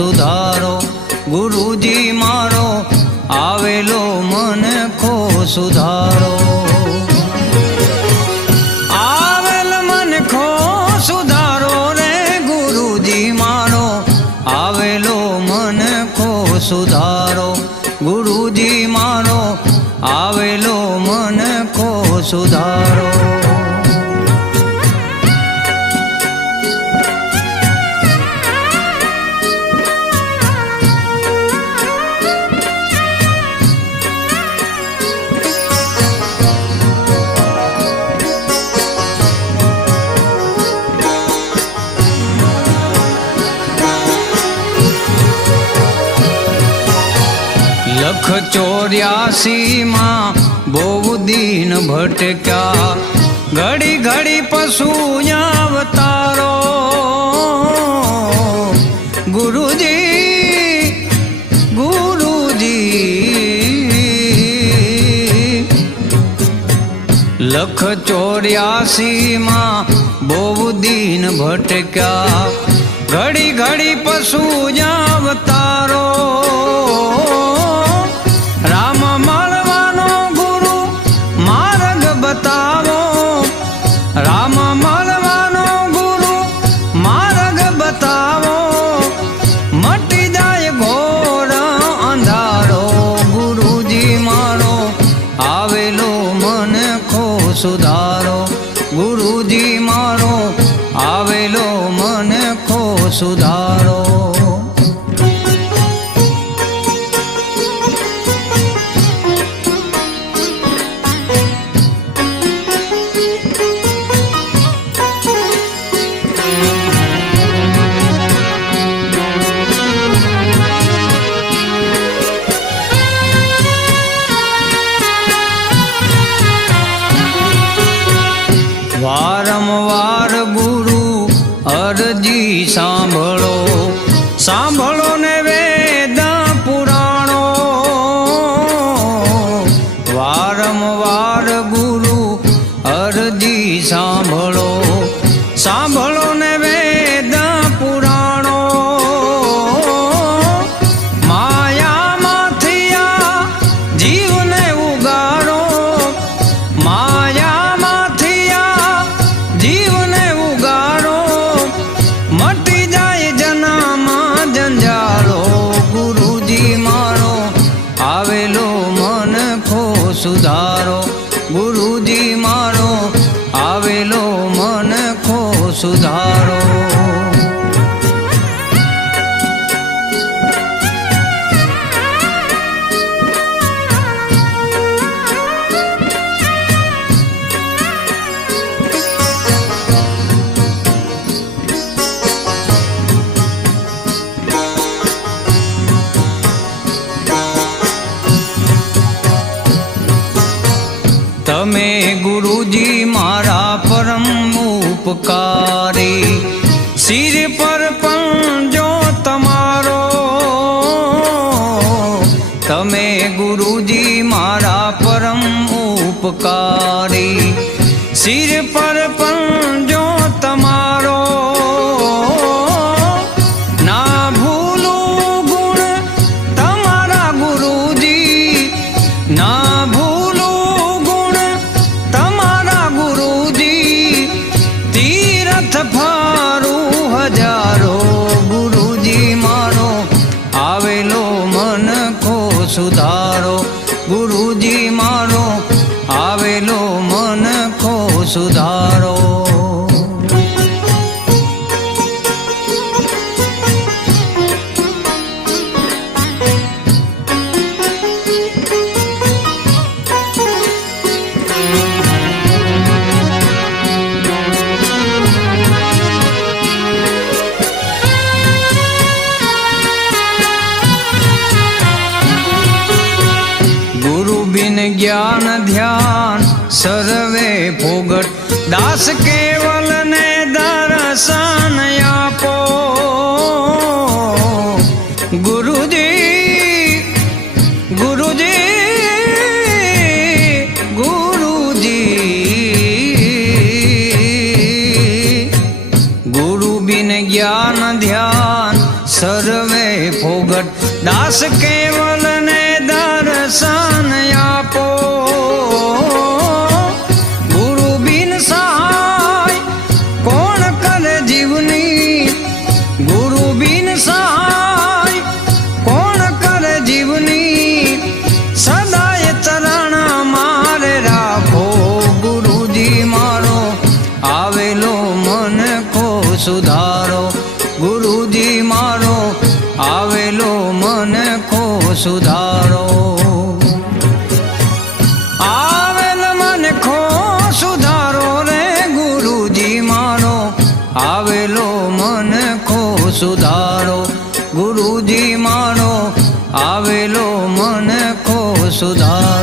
સુધારો, ગુરુજી મારો આવેલો મનખો સુધારો. આવેલ મનખો સુધારો રે ગુરુજી મારો આવેલો મનખો સુધારો, ગુરુજી મારો આવેલો મનખો સુધારો. લખ 84 માં બહુ દિન ભટક્યા, ઘડી ઘડી પશુ અવતારો. ગુરુજી ગુરુજી લખ 84 માં બહુ દિન ભટક્યા, ઘડી ઘડી પશુ અવતારો. રામ મળવાનો ગુરુ માર્ગ બતાવો, રામ મળવાનો ગુરુ માર્ગ બતાવો, મટી જાય ઘોર અંધારો. ગુરુજી મારો આવેલો મનખો સુધારો, ગુરુજી મારો આવેલો મનખો સુધારો. વારંવાર ગુરુ અરજી સાંભળો, સાંભળો ને વેદ પુરાણો. વારંવાર ગુરુ અરજી સાંભળો, સાંભળો ને વેદ પુરાણો. માયામાંથી આ જીવને ઉગાડો, માયામાંથી આ જીવને ઉગાડો, મટી જાય જનામાં જંજાળો. ગુરુજી મારો આવેલો મનખો સુધારો, ગુરુજી મારો આવેલો મનખો સુધારો. તમે ગુરુજી મારા પરમ ઉપકારી, સિર પર પંજો તમારો. તમે ગુરુજી મારા પરમ ઉપકારી, સિર પર પંજો તમારો. ના ભૂલું ગુણ તમારા ગુરુજી, ના ભૂલું ગુણ તમારા ગુરુજી, તીરથ ફારું હજારો. ગુરુજી મારો આવેલો મનખો સુધારો, ગુરુજી મારો આવેલો મનખો સુધારો. જ્ઞાન ધ્યાન સર્વે ફોગટ, દાસ કેવલ ને દર્શન આપો. ગુરુજી ગુરુજી ગુરુજી, ગુરુ બિન જ્ઞાન ધ્યાન સર્વે સુધારો ગુરુજી મારો આવેલો મન ખો સુધારો